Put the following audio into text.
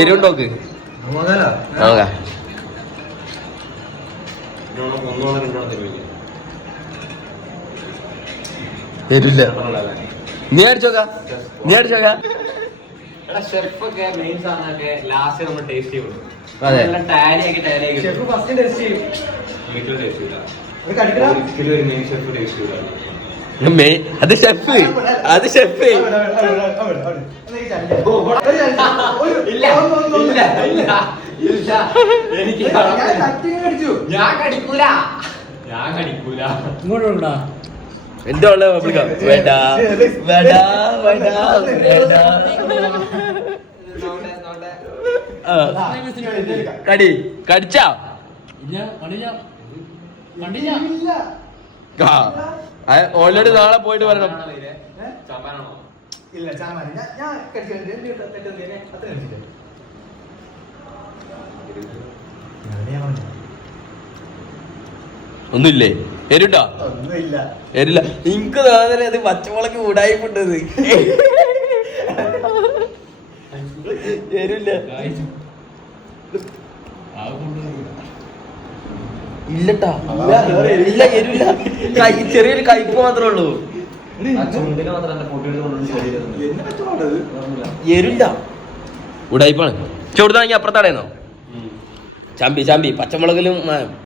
എരുണ്ടോക്ക് നോക്കാം. എരില്ല. നീ അടിച്ചോക്ക. ഷെഫൊക്കെ മെയിൻ സാധനമൊക്കെ ലാസ്റ്റ് നമ്മൾ ടേസ്റ്റ് ചെയ്യുള്ളൂ. അതെ. അത് ഷെഫ്. ഞാൻ കടിക്കൂല. ഇങ്ങോട്ടാ എന്റെ ഉള്ള പബ്ലിക്കാം. വേണ്ട. കടിച്ചാ ഓൾറെഡി നാളെ പോയിട്ട് വരണം. ഒന്നുമില്ലേ? എരുണ്ടോ? എരില്ല. എനിക്ക് തോന്നുന്നത് അത് പച്ചമുളക് കൂടായിപ്പെട്ടത്. എരില്ല. ഇല്ലട്ടാ. ഇല്ല, എരില്ല. ചെറിയൊരു കയ്പ് മാത്രമേ ഉള്ളൂ. എരില്ല. ഉടായിപ്പാണ്. ചൂടുതാണെങ്കിൽ അപ്പുറത്താടേന്നോ? ചമ്പി പച്ചമുളകിലും